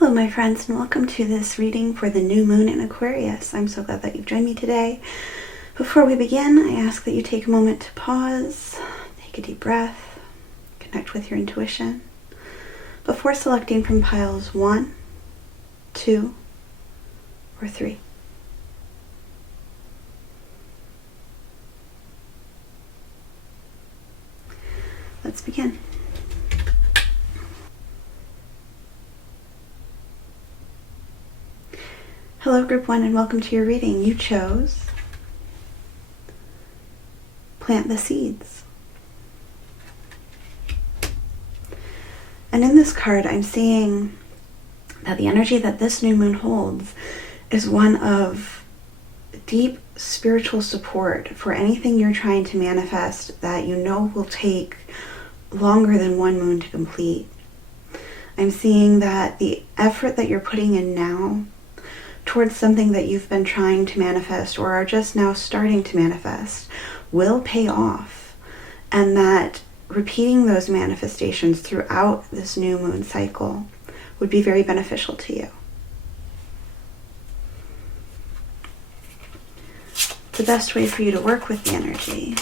Hello my friends, and welcome to this reading for the new moon in Aquarius. I'm so glad that you've joined me today. Before we begin, I ask that you take a moment to pause, take a deep breath, connect with your intuition before selecting from piles 1, 2, or 3. Let's begin. Hello Group 1 and welcome to your reading. You chose Plant the Seeds. And in this card I'm seeing that the energy that this new moon holds is one of deep spiritual support for anything you're trying to manifest that you know will take longer than one moon to complete. I'm seeing that the effort that you're putting in now towards something that you've been trying to manifest or are just now starting to manifest will pay off, and that repeating those manifestations throughout this new moon cycle would be very beneficial to you. The best way for you to work with the energy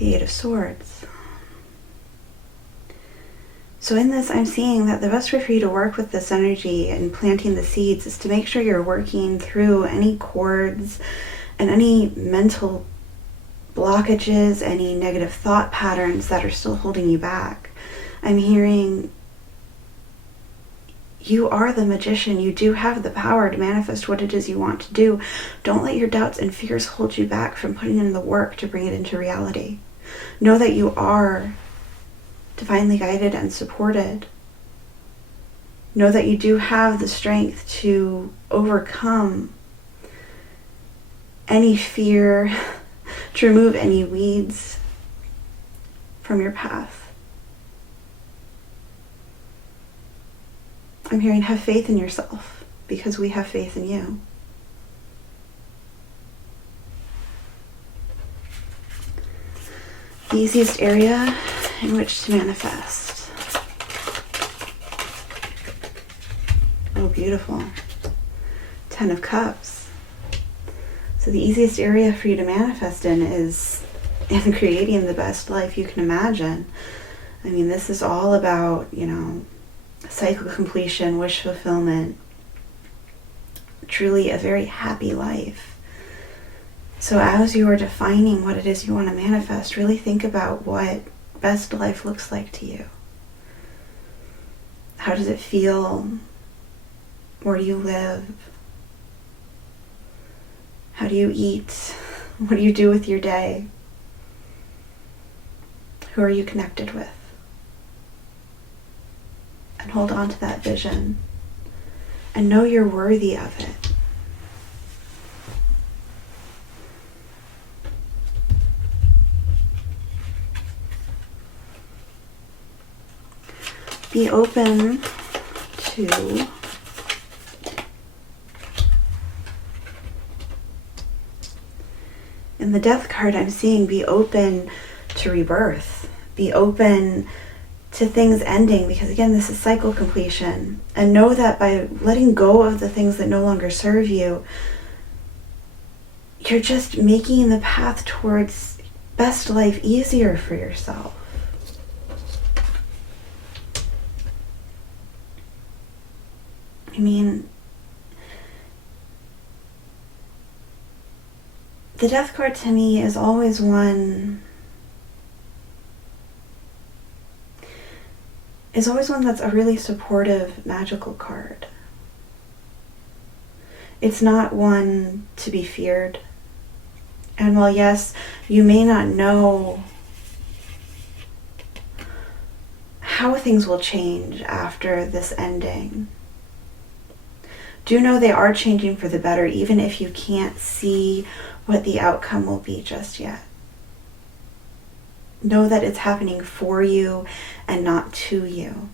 the 8 of Swords. So in this, I'm seeing that the best way for you to work with this energy and planting the seeds is to make sure you're working through any cords and any mental blockages, any negative thought patterns that are still holding you back. I'm hearing you are the magician. You do have the power to manifest what it is you want to do. Don't let your doubts and fears hold you back from putting in the work to bring it into reality. Know that you are divinely guided and supported. Know that you do have the strength to overcome any fear, to remove any weeds from your path. I'm hearing have faith in yourself because we have faith in you. The easiest area in which to manifest. Oh, beautiful. 10 of Cups. So the easiest area for you to manifest in is in creating the best life you can imagine. I mean, this is all about, cycle completion, wish fulfillment, truly a very happy life. So as you are defining what it is you want to manifest, really think about what best life looks like to you. How does it feel? Where do you live? How do you eat? What do you do with your day? Who are you connected with? And hold on to that vision and know you're worthy of it. Be open to in the Death card I'm seeing be open to rebirth. Be open to things ending, because again, this is cycle completion. And know that by letting go of the things that no longer serve you, you're just making the path towards best life easier for yourself. I mean, the Death card to me is always one that's a really supportive, magical card. It's not one to be feared. And while yes, you may not know how things will change after this ending, do know they are changing for the better, even if you can't see what the outcome will be just yet. Know that it's happening for you and not to you.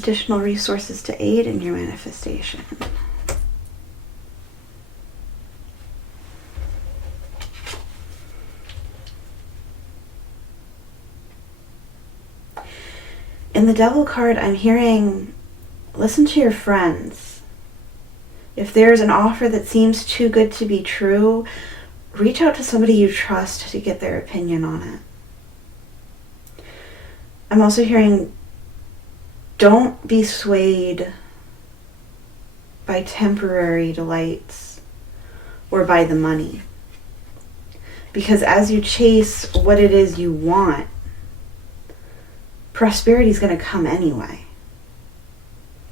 additional resources to aid in your manifestation. In the Devil card, I'm hearing, listen to your friends. If there's an offer that seems too good to be true, reach out to somebody you trust to get their opinion on it. I'm also hearing, don't be swayed by temporary delights or by the money. Because as you chase what it is you want, prosperity is going to come anyway.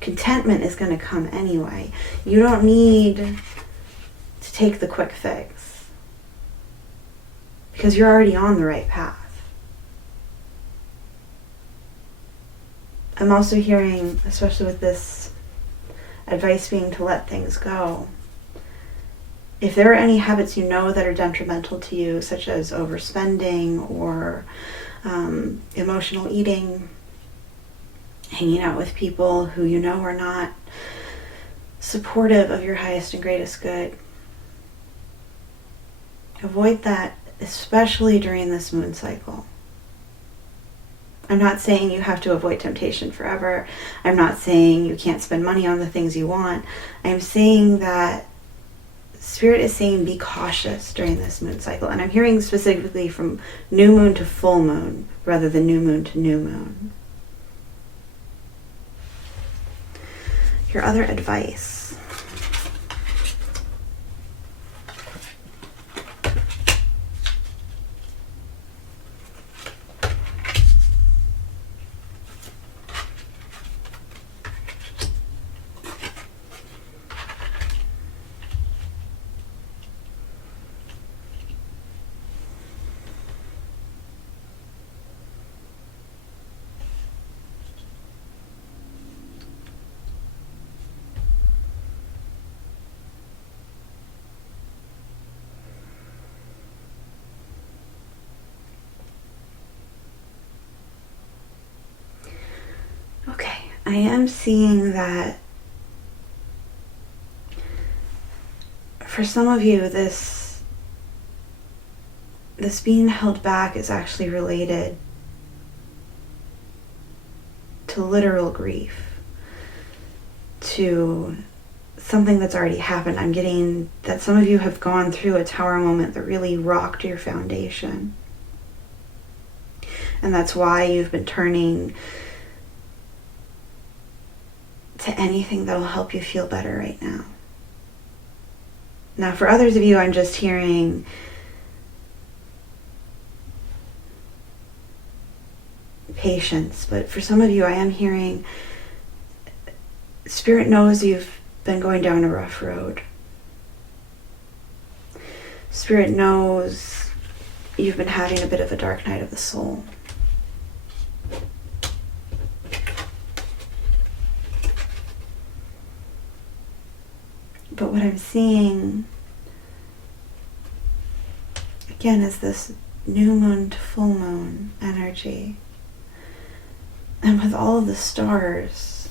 Contentment is going to come anyway. You don't need to take the quick fix because you're already on the right path. I'm also hearing, especially with this advice being to let things go, if there are any habits you know that are detrimental to you, such as overspending or emotional eating, hanging out with people who you know are not supportive of your highest and greatest good, avoid that, especially during this moon cycle. I'm not saying you have to avoid temptation forever. I'm not saying you can't spend money on the things you want. I'm saying that Spirit is saying be cautious during this moon cycle. And I'm hearing specifically from new moon to full moon rather than new moon to new moon. Your other advice. I am seeing that for some of you, this being held back is actually related to literal grief, to something that's already happened. I'm getting that some of you have gone through a tower moment that really rocked your foundation. And that's why you've been turning to anything that will help you feel better right now. Now, for others of you, I'm just hearing patience. But for some of you, I am hearing Spirit knows you've been going down a rough road. Spirit knows you've been having a bit of a dark night of the soul. But what I'm seeing, again, is this new moon to full moon energy. And with all of the stars,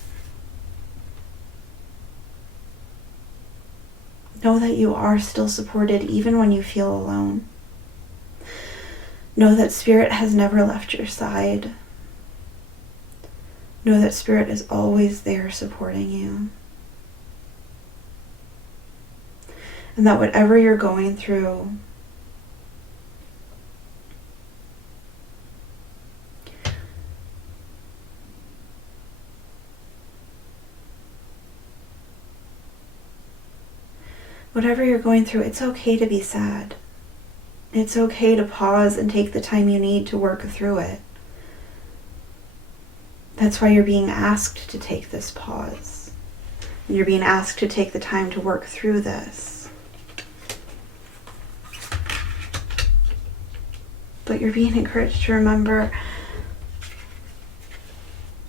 know that you are still supported even when you feel alone. Know that Spirit has never left your side. Know that Spirit is always there supporting you. And that whatever you're going through, it's okay to be sad. It's okay to pause and take the time you need to work through it. That's why you're being asked to take this pause. And you're being asked to take the time to work through this. But you're being encouraged to remember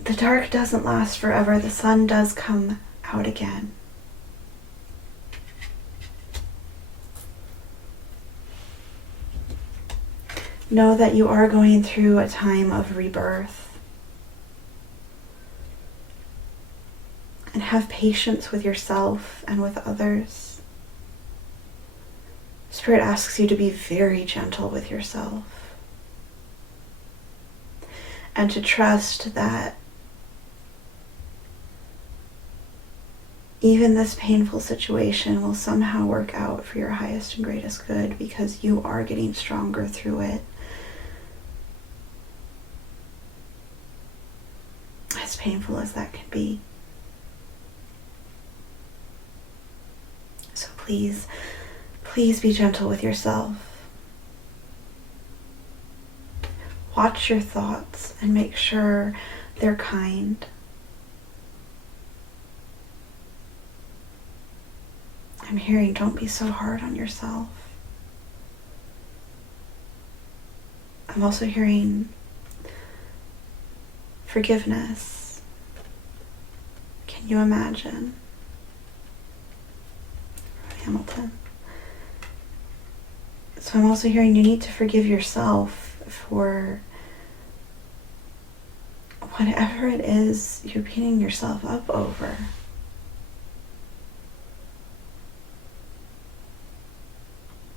the dark doesn't last forever. The sun does come out again. Know that you are going through a time of rebirth. and have patience with yourself and with others. Spirit asks you to be very gentle with yourself and to trust that even this painful situation will somehow work out for your highest and greatest good, because you are getting stronger through it. As painful as that can be. So please, please be gentle with yourself. Watch your thoughts and make sure they're kind. I'm hearing, don't be so hard on yourself. I'm also hearing forgiveness. Can you imagine? Hamilton. So I'm also hearing you need to forgive yourself for whatever it is you're beating yourself up over.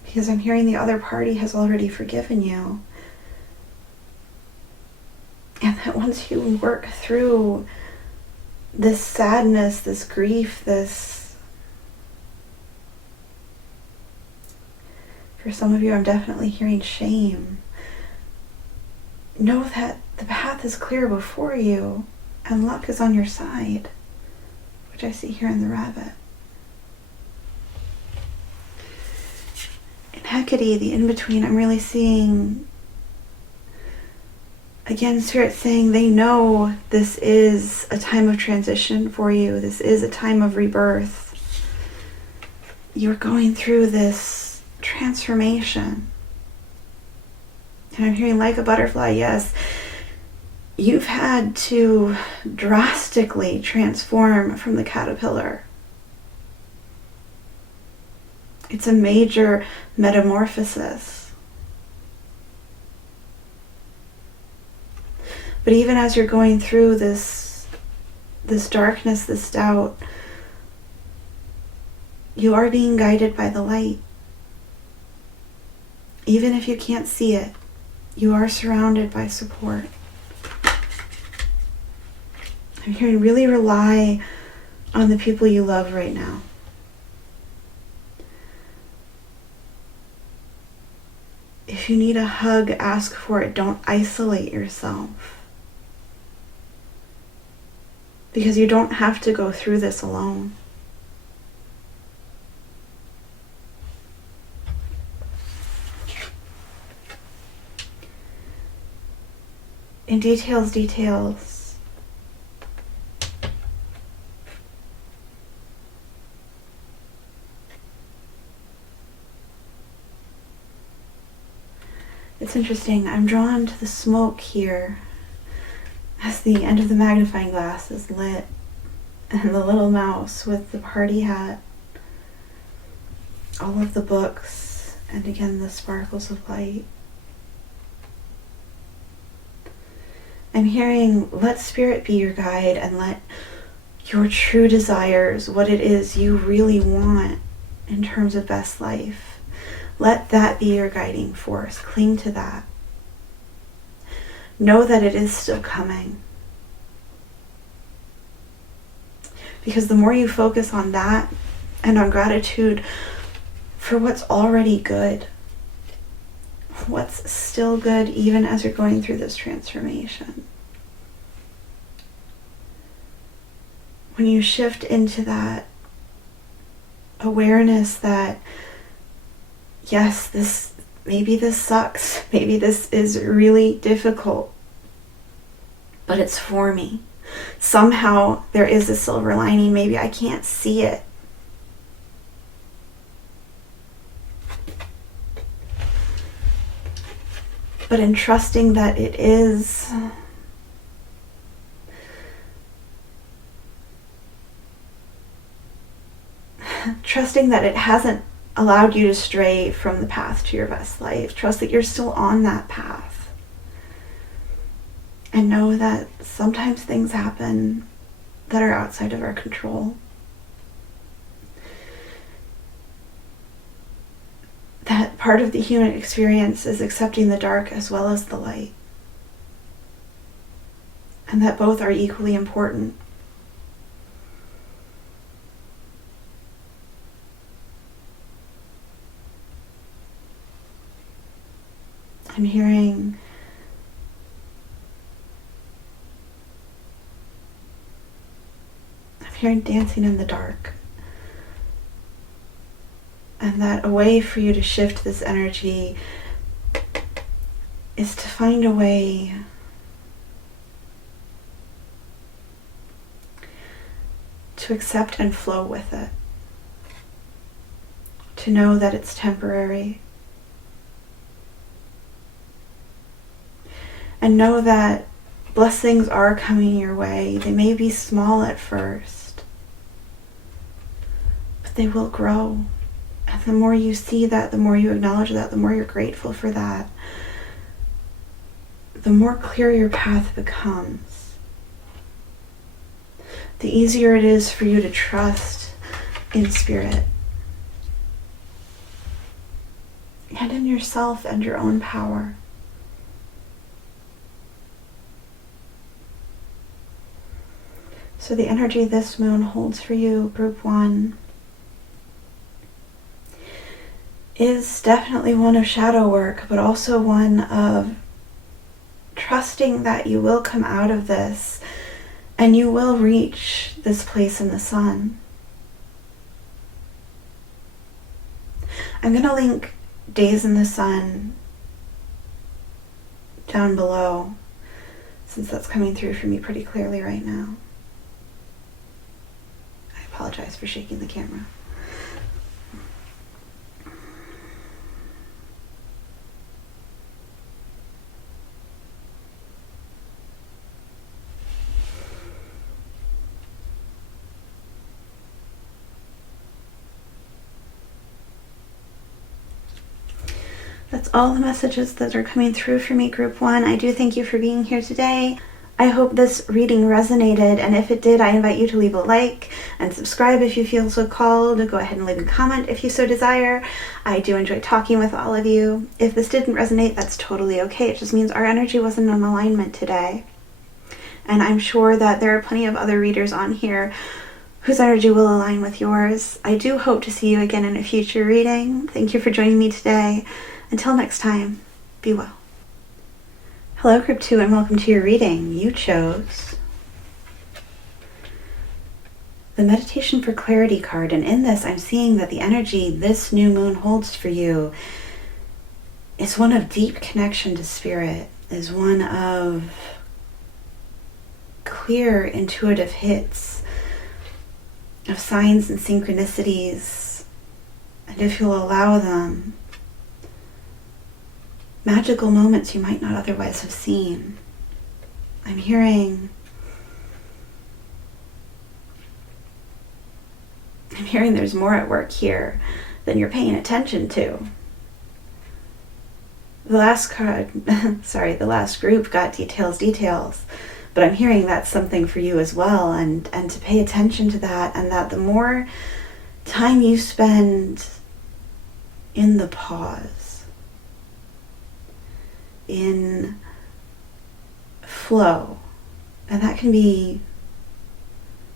Because I'm hearing the other party has already forgiven you. And that once you work through this sadness, this grief, this... For some of you, I'm definitely hearing shame. Know that the path is clear before you and luck is on your side, which I see here in the rabbit. In Hecate, the in-between, I'm really seeing, again, Spirit saying they know this is a time of transition for you. This is a time of rebirth. You're going through this transformation. And I'm hearing like a butterfly, yes, you've had to drastically transform from the caterpillar. It's a major metamorphosis. But even as you're going through this darkness, this doubt, you are being guided by the light. Even if you can't see it, you are surrounded by support. I'm hearing really rely on the people you love right now. If you need a hug, ask for it. Don't isolate yourself. Because you don't have to go through this alone. In details. It's interesting, I'm drawn to the smoke here as the end of the magnifying glass is lit and the little mouse with the party hat, all of the books, and again the sparkles of light. I'm hearing, let Spirit be your guide and let your true desires, what it is you really want in terms of best life, let that be your guiding force. Cling to that. Know that it is still coming. Because the more you focus on that and on gratitude for what's already good, what's still good even as you're going through this transformation. When you shift into that awareness that, yes, maybe this sucks, maybe this is really difficult, but it's for me. Somehow there is a silver lining, maybe I can't see it. But in trusting that it is, trusting that it hasn't allowed you to stray from the path to your best life, trust that you're still on that path. And know that sometimes things happen that are outside of our control. That part of the human experience is accepting the dark as well as the light. And that both are equally important. I'm hearing dancing in the dark. And that a way for you to shift this energy is to find a way to accept and flow with it. To know that it's temporary. And know that blessings are coming your way. They may be small at first, but they will grow. And the more you see that, the more you acknowledge that, the more you're grateful for that, the more clear your path becomes. The easier it is for you to trust in spirit and in yourself and your own power. So the energy this moon holds for you, group 1, is definitely one of shadow work, but also one of trusting that you will come out of this and you will reach this place in the sun. I'm going to link Days in the Sun down below, since that's coming through for me pretty clearly right now. I apologize for shaking the camera. That's all the messages that are coming through for me, group 1. I do thank you for being here today. I hope this reading resonated, and if it did, I invite you to leave a like and subscribe if you feel so called. Go ahead and leave a comment if you so desire. I do enjoy talking with all of you. If this didn't resonate, that's totally okay. It just means our energy wasn't in alignment today. And I'm sure that there are plenty of other readers on here whose energy will align with yours. I do hope to see you again in a future reading. Thank you for joining me today. Until next time, be well. Hello, group 2, and welcome to your reading. You chose the Meditation for Clarity card, and in this I'm seeing that the energy this new moon holds for you is one of deep connection to spirit, is one of clear intuitive hits of signs and synchronicities, and if you'll allow them, magical moments you might not otherwise have seen. I'm hearing there's more at work here than you're paying attention to. The last card, the last group got details, but I'm hearing that's something for you as well, and to pay attention to that, and that the more time you spend in the pause, in flow, and that can be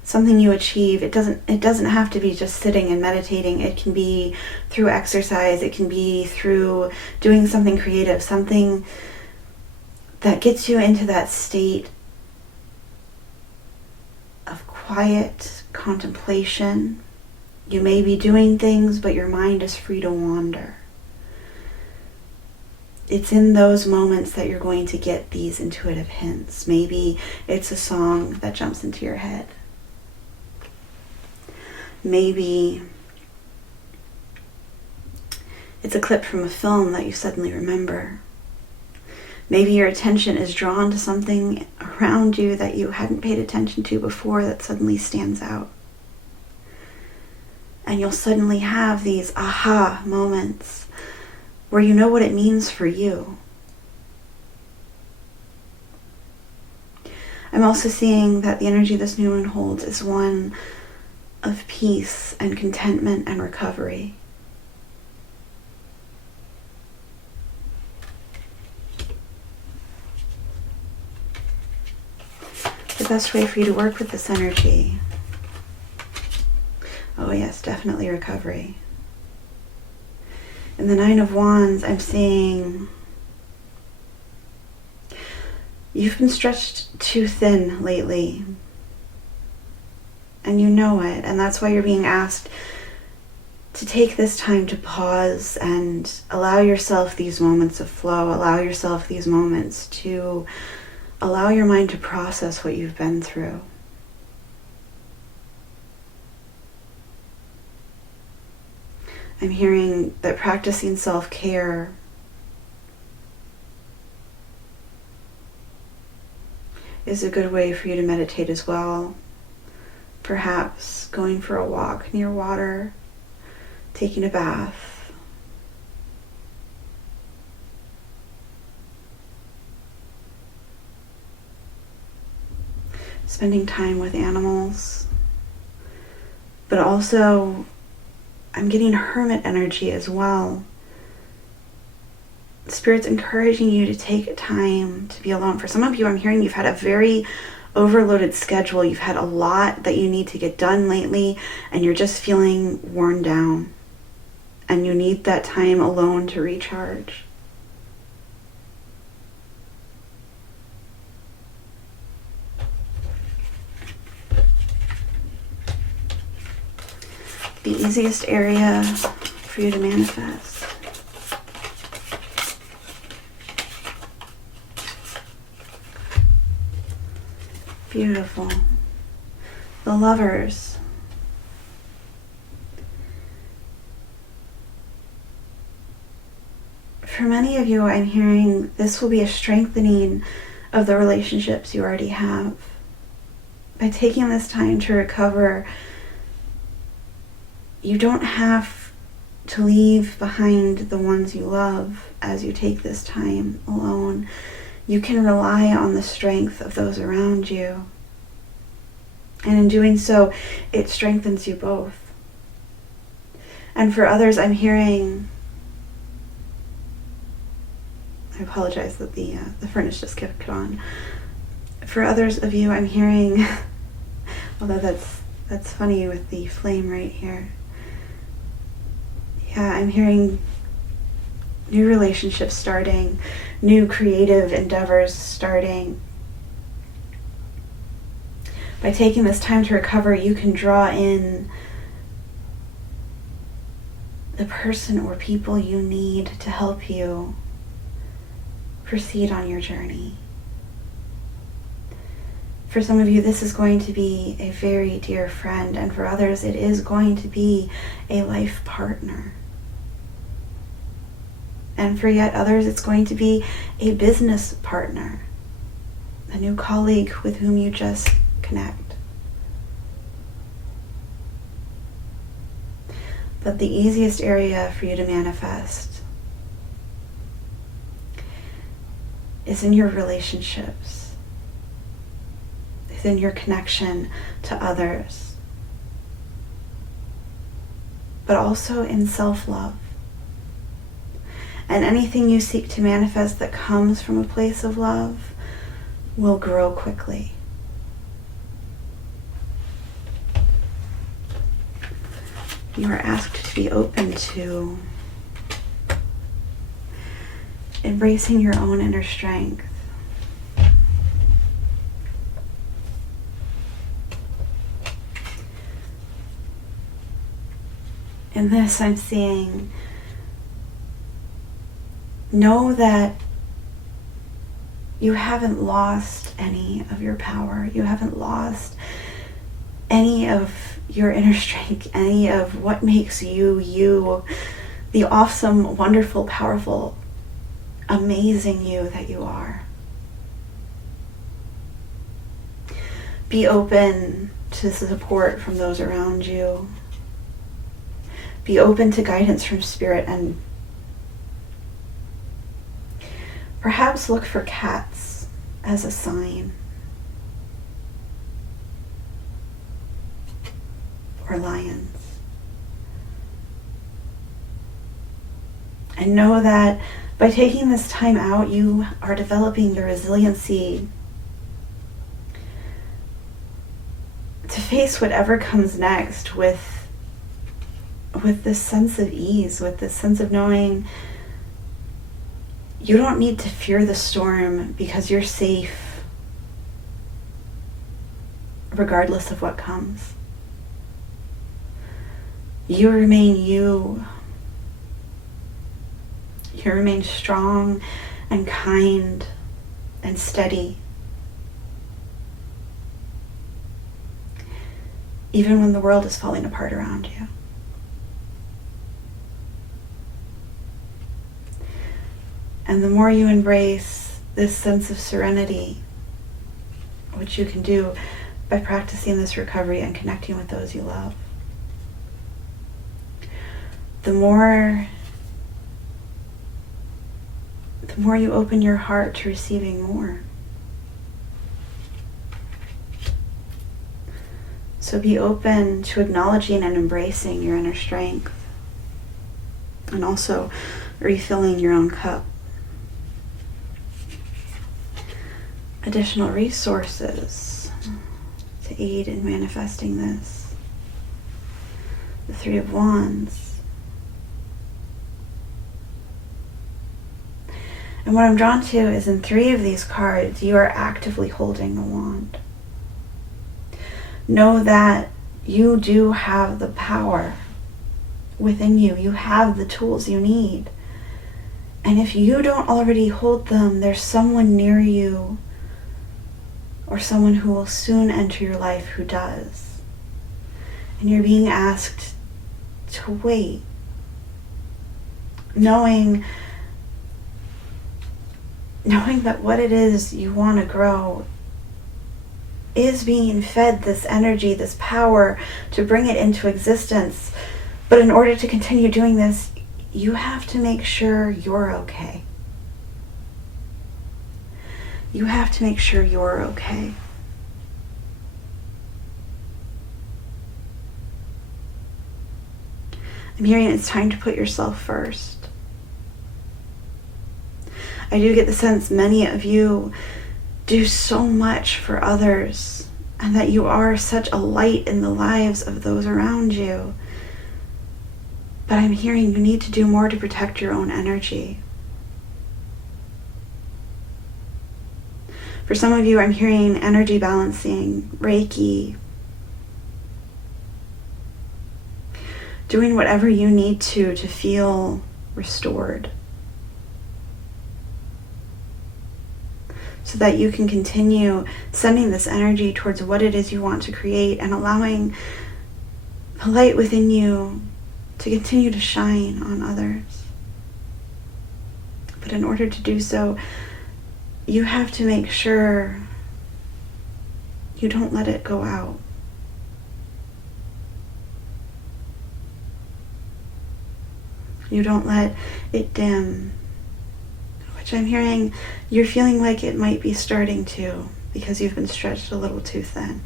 something you achieve. It doesn't have to be just sitting and meditating. It can be through exercise. It can be through doing something creative, something that gets you into that state of quiet contemplation. You may be doing things, but your mind is free to wander. It's in those moments that you're going to get these intuitive hints. Maybe it's a song that jumps into your head. Maybe it's a clip from a film that you suddenly remember. Maybe your attention is drawn to something around you that you hadn't paid attention to before that suddenly stands out. And you'll suddenly have these aha moments where you know what it means for you. I'm also seeing that the energy this new moon holds is one of peace and contentment and recovery. The best way for you to work with this energy. Oh yes, definitely recovery. In the Nine of Wands, I'm seeing you've been stretched too thin lately. And you know it. And that's why you're being asked to take this time to pause and allow yourself these moments of flow. Allow yourself these moments to allow your mind to process what you've been through. I'm hearing that practicing self-care is a good way for you to meditate as well. Perhaps going for a walk near water, taking a bath. Spending time with animals. But also, I'm getting hermit energy as well. Spirit's encouraging you to take time to be alone. For some of you, I'm hearing you've had a very overloaded schedule. You've had a lot that you need to get done lately, and you're just feeling worn down. And you need that time alone to recharge. The easiest area for you to manifest. Beautiful. The Lovers. For many of you, I'm hearing this will be a strengthening of the relationships you already have. By taking this time to recover, you don't have to leave behind the ones you love as you take this time alone. You can rely on the strength of those around you. And in doing so, it strengthens you both. And for others, I'm hearing, I apologize that the furnace just kicked on. For others of you, I'm hearing, although that's funny with the flame right here. Yeah, I'm hearing new relationships starting, new creative endeavors starting. By taking this time to recover, you can draw in the person or people you need to help you proceed on your journey. For some of you, this is going to be a very dear friend, and for others, it is going to be a life partner. And for yet others, it's going to be a business partner, a new colleague with whom you just connect. But the easiest area for you to manifest is in your relationships, is in your connection to others, but also in self-love. And anything you seek to manifest that comes from a place of love will grow quickly. You are asked to be open to embracing your own inner strength. In this, I'm seeing, know that you haven't lost any of your power. You haven't lost any of your inner strength, any of what makes you, you, the awesome, wonderful, powerful, amazing you that you are. Be open to support from those around you. Be open to guidance from Spirit, and perhaps look for cats as a sign. or lions. And know that by taking this time out, you are developing the resiliency to face whatever comes next with this sense of ease, with this sense of knowing you don't need to fear the storm because you're safe regardless of what comes. You remain you. You remain strong and kind and steady. Even when the world is falling apart around you. And the more you embrace this sense of serenity, which you can do by practicing this recovery and connecting with those you love, the more you open your heart to receiving more. So be open to acknowledging and embracing your inner strength, and also refilling your own cup. Additional resources to aid in manifesting this. The Three of Wands. And what I'm drawn to is in 3 of these cards, you are actively holding a wand. Know that you do have the power within you. You have the tools you need. And if you don't already hold them, there's someone near you or someone who will soon enter your life who does. And you're being asked to wait, knowing that what it is you want to grow is being fed this energy, this power to bring it into existence. But in order to continue doing this, you have to make sure you're okay. You have to make sure you're okay. I'm hearing it's time to put yourself first. I do get the sense many of you do so much for others, and that you are such a light in the lives of those around you. But I'm hearing you need to do more to protect your own energy. For some of you, I'm hearing energy balancing, Reiki, doing whatever you need to feel restored, so that you can continue sending this energy towards what it is you want to create and allowing the light within you to continue to shine on others. But in order to do so, you have to make sure you don't let it go out. You don't let it dim, which I'm hearing you're feeling like it might be starting to, because you've been stretched a little too thin.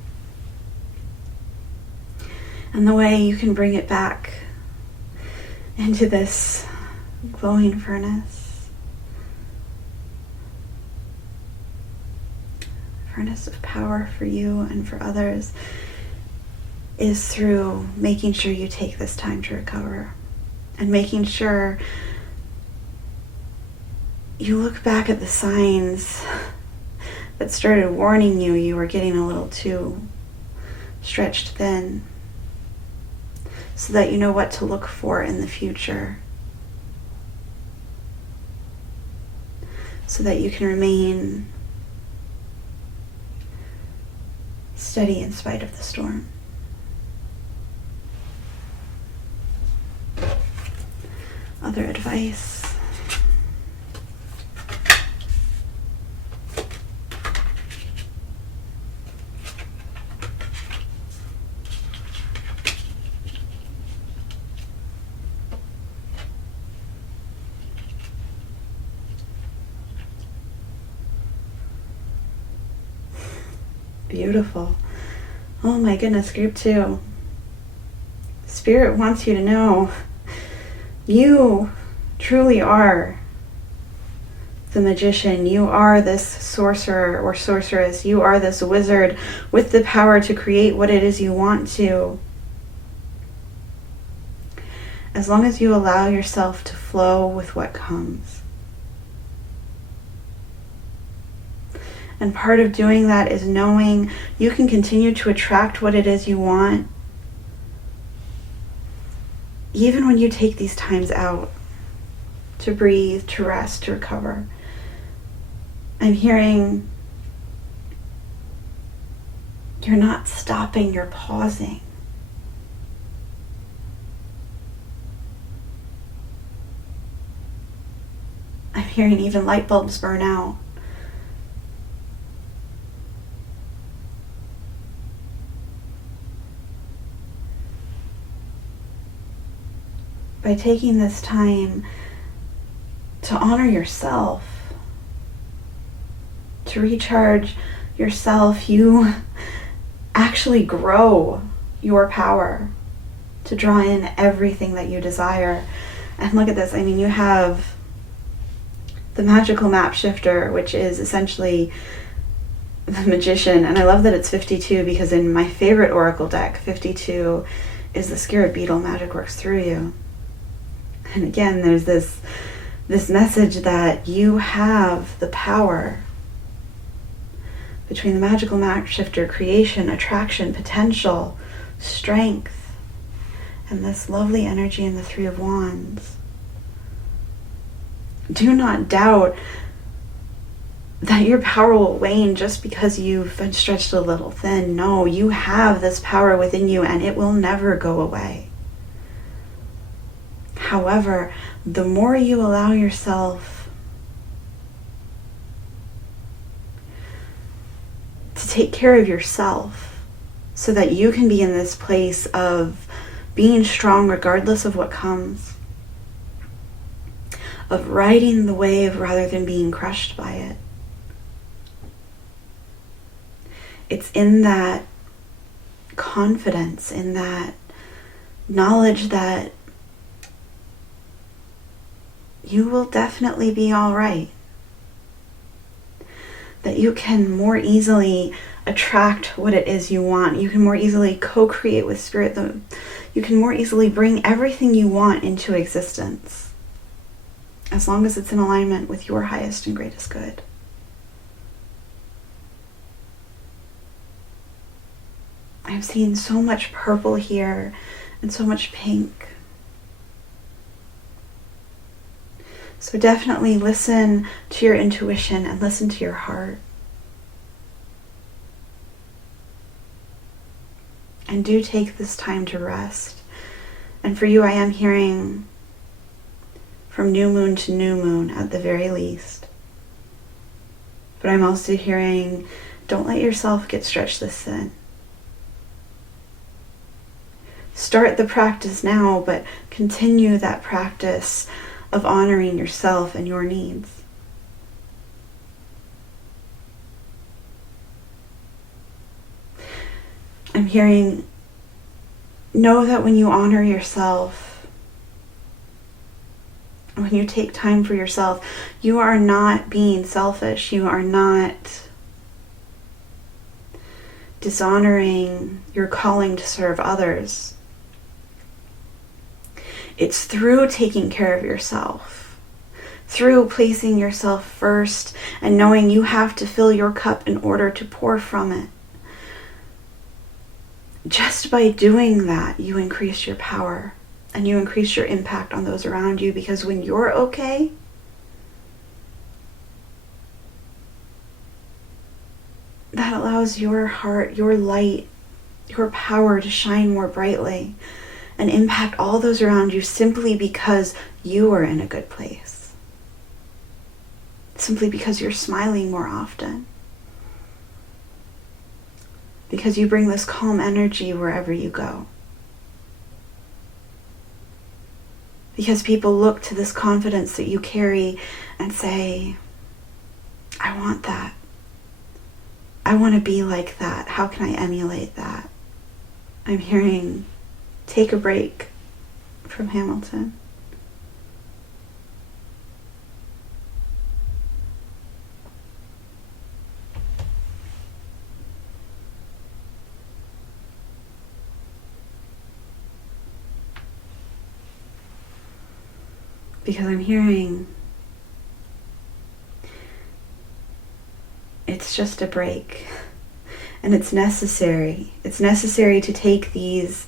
And the way you can bring it back into this glowing furnace of power for you and for others, is through making sure you take this time to recover, and making sure you look back at the signs that started warning you were getting a little too stretched thin, so that you know what to look for in the future, so that you can remain steady in spite of the storm. Other advice. Beautiful. Oh my goodness, group 2. Spirit wants you to know you truly are the magician. You are this sorcerer or sorceress. You are this wizard with the power to create what it is you want to. As long as you allow yourself to flow with what comes. And part of doing that is knowing you can continue to attract what it is you want, even when you take these times out to breathe, to rest, to recover. I'm hearing you're not stopping, you're pausing. I'm hearing even light bulbs burn out. By taking this time to honor yourself, to recharge yourself, you actually grow your power to draw in everything that you desire. And look at this. I mean, you have the magical map shifter, which is essentially the magician. And I love that it's 52 because in my favorite oracle deck, 52 is the spirit beetle. Magic works through you. And again, there's this message that you have the power between the magical map shifter, creation, attraction, potential, strength, and this lovely energy in the Three of Wands. Do not doubt that your power will wane just because you've been stretched a little thin. No, you have this power within you and it will never go away. However, the more you allow yourself to take care of yourself so that you can be in this place of being strong regardless of what comes, of riding the wave rather than being crushed by it. It's in that confidence, in that knowledge that you will definitely be all right. That you can more easily attract what it is you want. You can more easily co-create with spirit. You can more easily bring everything you want into existence, as long as it's in alignment with your highest and greatest good. I've seen so much purple here and so much pink. So definitely listen to your intuition and listen to your heart. And do take this time to rest. And for you, I am hearing from new moon to new moon at the very least. But I'm also hearing, don't let yourself get stretched this thin. Start the practice now, but continue that practice of honoring yourself and your needs. I'm hearing, know that when you honor yourself, when you take time for yourself, you are not being selfish. You are not dishonoring your calling to serve others. It's through taking care of yourself, through placing yourself first and knowing you have to fill your cup in order to pour from it. Just by doing that, you increase your power and you increase your impact on those around you, because when you're okay, that allows your heart, your light, your power to shine more brightly and impact all those around you simply because you are in a good place. Simply because you're smiling more often. Because you bring this calm energy wherever you go. Because people look to this confidence that you carry and say, I want that. I want to be like that. How can I emulate that? I'm hearing, take a break from Hamilton. Because I'm hearing it's just a break, and it's necessary. It's necessary to take these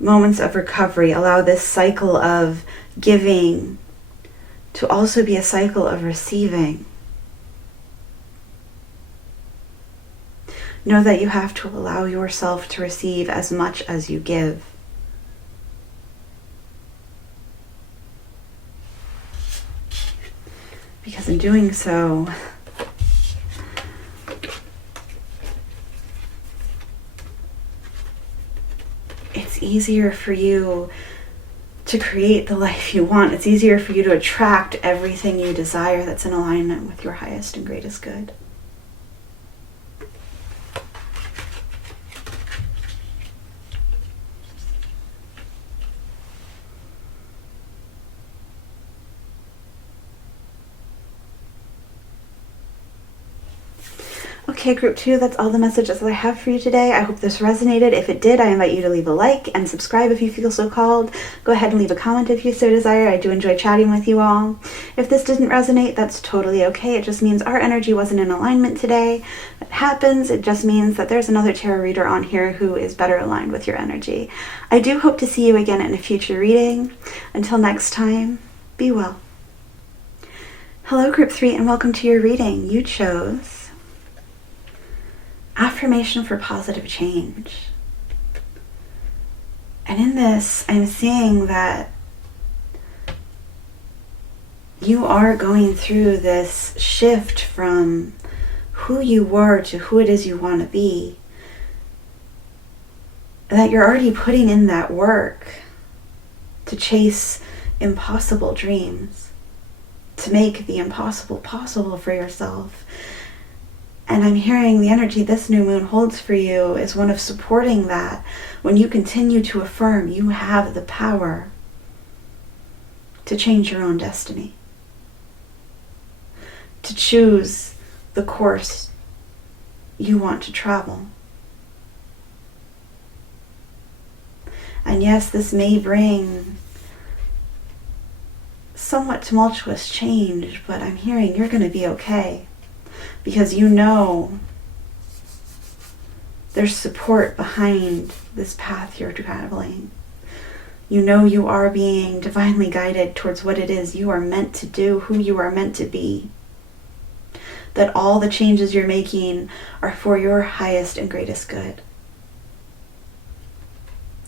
moments of recovery, allow this cycle of giving to also be a cycle of receiving. Know that you have to allow yourself to receive as much as you give. Because in doing so, it's easier for you to create the life you want. It's easier for you to attract everything you desire that's in alignment with your highest and greatest good. Okay, group 2, that's all the messages that I have for you today. I hope this resonated. If it did, I invite you to leave a like and subscribe if you feel so called. Go ahead and leave a comment if you so desire. I do enjoy chatting with you all. If this didn't resonate, that's totally okay. It just means our energy wasn't in alignment today. It happens. It just means that there's another tarot reader on here who is better aligned with your energy. I do hope to see you again in a future reading. Until next time, be well. Hello, group 3, and welcome to your reading. You chose Affirmation for Positive Change. And in this, I'm seeing that you are going through this shift from who you were to who it is you want to be. That you're already putting in that work to chase impossible dreams, to make the impossible possible for yourself. And I'm hearing the energy this new moon holds for you is one of supporting that. When you continue to affirm, you have the power to change your own destiny, to choose the course you want to travel. And yes, this may bring somewhat tumultuous change, but I'm hearing you're going to be okay. Because you know there's support behind this path you're traveling. You know you are being divinely guided towards what it is you are meant to do, who you are meant to be. That all the changes you're making are for your highest and greatest good.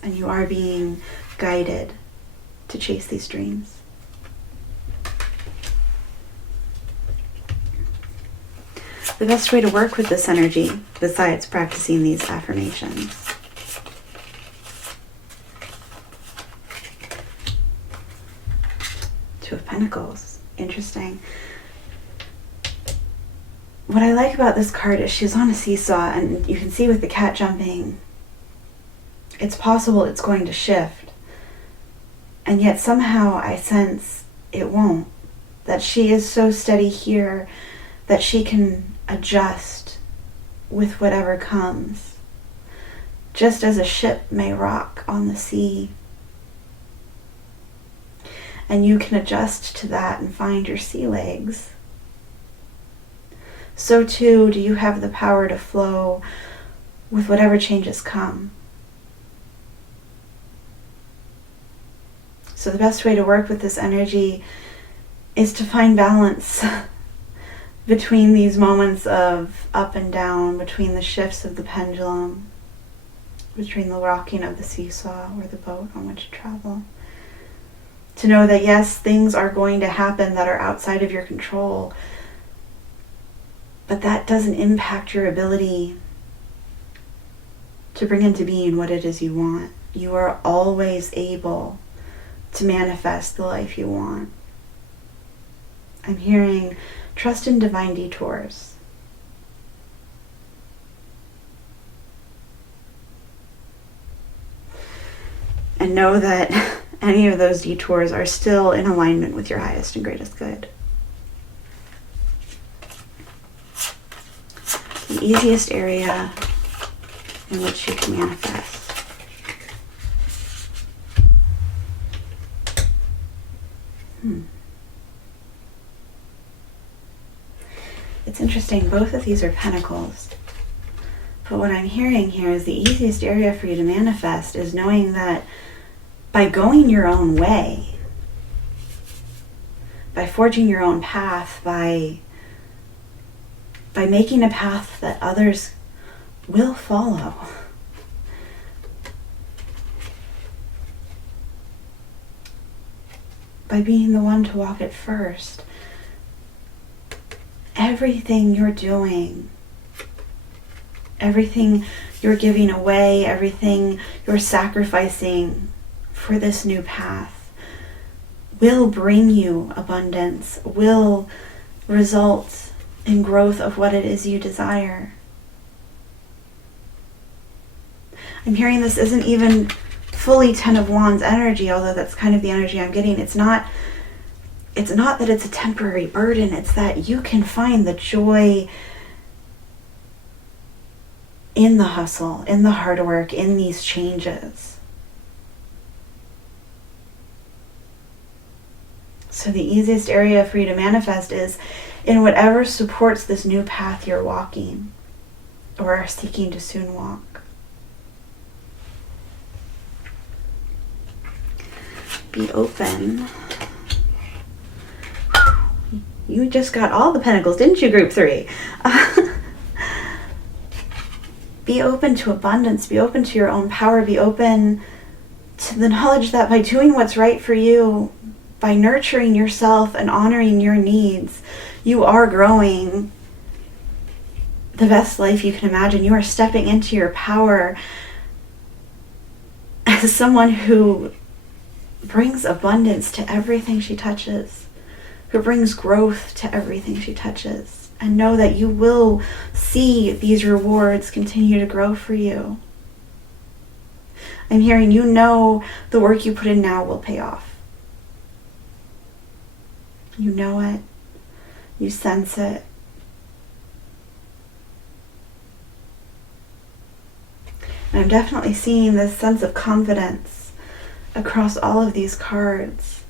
And you are being guided to chase these dreams. The best way to work with this energy, besides practicing these affirmations, Two of Pentacles. Interesting. What I like about this card is she's on a seesaw, and you can see with the cat jumping, it's possible it's going to shift. And yet somehow I sense it won't. That she is so steady here that she can adjust with whatever comes, just as a ship may rock on the sea. And you can adjust to that and find your sea legs. So too do you have the power to flow with whatever changes come. So the best way to work with this energy is to find balance between these moments of up and down, between the shifts of the pendulum, between the rocking of the seesaw or the boat on which you travel. To know that yes, things are going to happen that are outside of your control, but that doesn't impact your ability to bring into being what it is you want. You are always able to manifest the life you want. I'm hearing trust in divine detours. And know that any of those detours are still in alignment with your highest and greatest good. The easiest area in which you can manifest. It's interesting, both of these are pentacles. But what I'm hearing here is the easiest area for you to manifest is knowing that by going your own way, by forging your own path, by making a path that others will follow, by being the one to walk it first, everything you're doing, everything you're giving away, everything you're sacrificing for this new path will bring you abundance, will result in growth of what it is you desire. I'm hearing this isn't even fully Ten of Wands energy, although that's kind of the energy I'm getting. It's not that it's a temporary burden, it's that you can find the joy in the hustle, in the hard work, in these changes. So the easiest area for you to manifest is in whatever supports this new path you're walking or are seeking to soon walk. Be open. You just got all the pentacles, didn't you, group 3? Be open to abundance. Be open to your own power. Be open to the knowledge that by doing what's right for you, by nurturing yourself and honoring your needs, you are growing the best life you can imagine. You are stepping into your power as someone who brings abundance to everything she touches, who brings growth to everything she touches. And know that you will see these rewards continue to grow for you. I'm hearing you know the work you put in now will pay off. You know it. You sense it. And I'm definitely seeing this sense of confidence across all of these cards.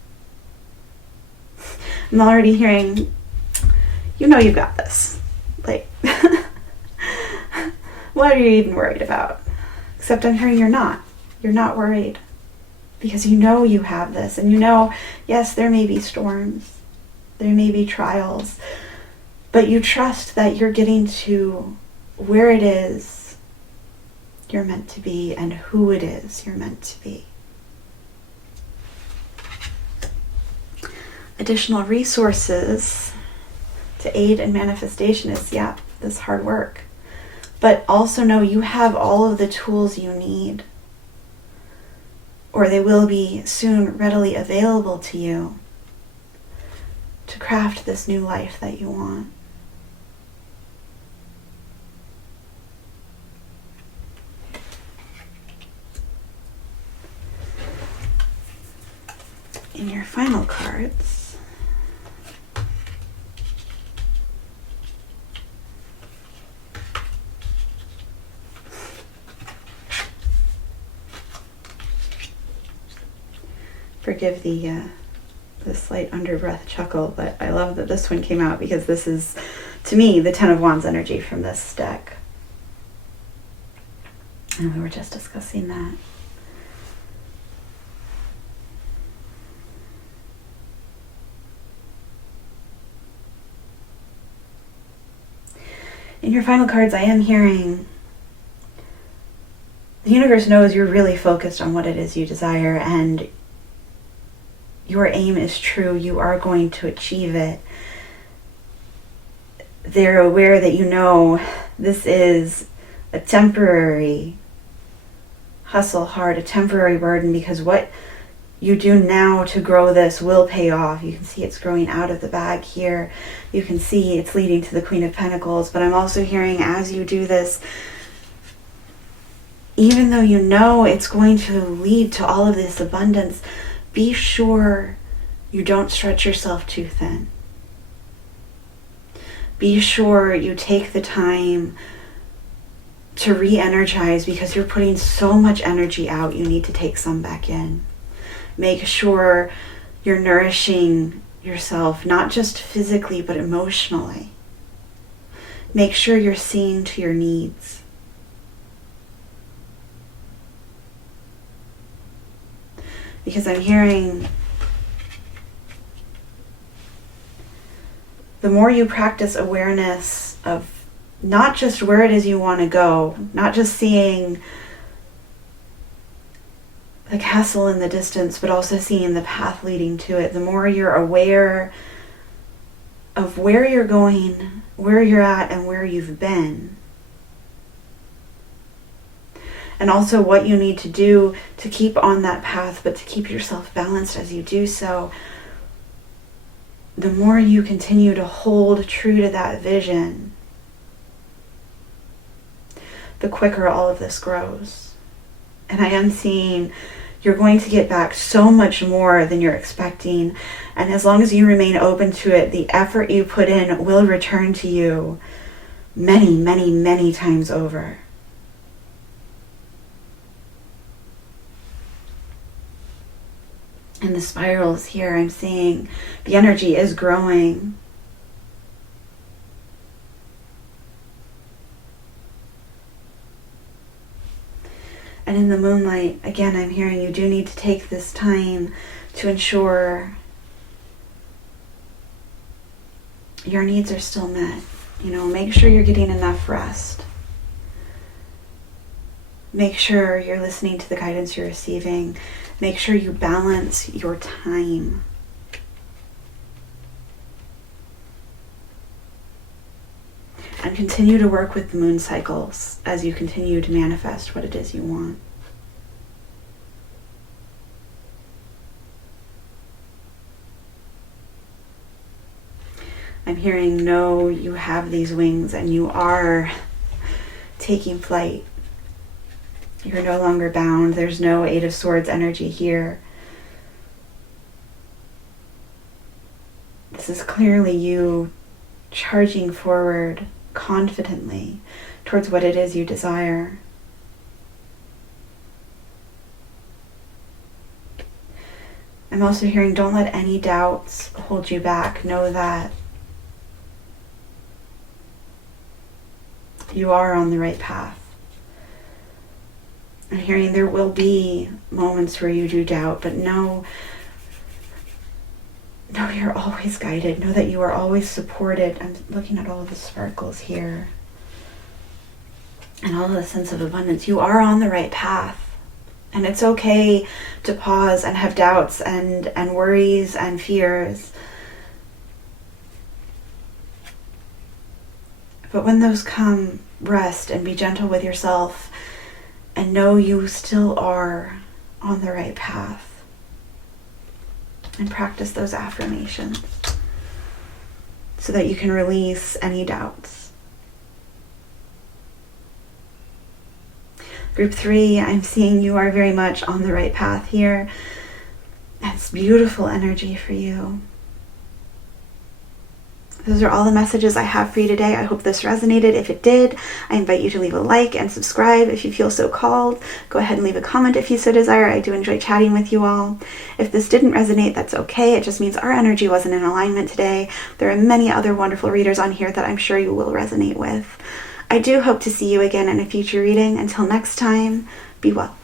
I'm already hearing, you know you've got this. Like, what are you even worried about? Except I'm hearing you're not. You're not worried. Because you know you have this. And you know, yes, there may be storms. There may be trials. But you trust that you're getting to where it is you're meant to be and who it is you're meant to be. Additional resources to aid in manifestation is, this hard work. But also know you have all of the tools you need, or they will be soon readily available to you to craft this new life that you want. In your final cards, forgive the slight under-breath chuckle, but I love that this one came out because this is, to me, the Ten of Wands energy from this deck. And we were just discussing that. In your final cards, I am hearing the universe knows you're really focused on what it is you desire, and your aim is true. You are going to achieve it. They're aware that you know this is a temporary hustle hard, a temporary burden, because what you do now to grow this will pay off. You can see it's growing out of the bag here. You can see it's leading to the Queen of Pentacles. But I'm also hearing as you do this, even though you know it's going to lead to all of this abundance, be sure you don't stretch yourself too thin. Be sure you take the time to re-energize, because you're putting so much energy out, you need to take some back in. Make sure you're nourishing yourself, not just physically, but emotionally. Make sure you're seeing to your needs. Because I'm hearing the more you practice awareness of not just where it is you want to go, not just seeing the castle in the distance, but also seeing the path leading to it, the more you're aware of where you're going, where you're at, and where you've been. And also what you need to do to keep on that path, but to keep yourself balanced as you do so, the more you continue to hold true to that vision, the quicker all of this grows. And I am seeing you're going to get back so much more than you're expecting. And as long as you remain open to it, the effort you put in will return to you many, many, many times over. And the spirals here, I'm seeing the energy is growing. And in the moonlight, again, I'm hearing you do need to take this time to ensure your needs are still met. Make sure you're getting enough rest. Make sure you're listening to the guidance you're receiving. Make sure you balance your time. And continue to work with the moon cycles as you continue to manifest what it is you want. I'm hearing, know you have these wings and you are taking flight. You're no longer bound. There's no Eight of Swords energy here. This is clearly you charging forward confidently towards what it is you desire. I'm also hearing, don't let any doubts hold you back. Know that you are on the right path. I'm hearing there will be moments where you do doubt, but know you're always guided. Know that you are always supported. I'm looking at all of the sparkles here and all of the sense of abundance. You are on the right path. And it's okay to pause and have doubts and worries and fears. But when those come, rest and be gentle with yourself and know you still are on the right path. And practice those affirmations so that you can release any doubts. Group 3, I'm seeing you are very much on the right path here. That's beautiful energy for you. Those are all the messages I have for you today. I hope this resonated. If it did, I invite you to leave a like and subscribe if you feel so called. Go ahead and leave a comment if you so desire. I do enjoy chatting with you all. If this didn't resonate, that's okay. It just means our energy wasn't in alignment today. There are many other wonderful readers on here that I'm sure you will resonate with. I do hope to see you again in a future reading. Until next time, be well.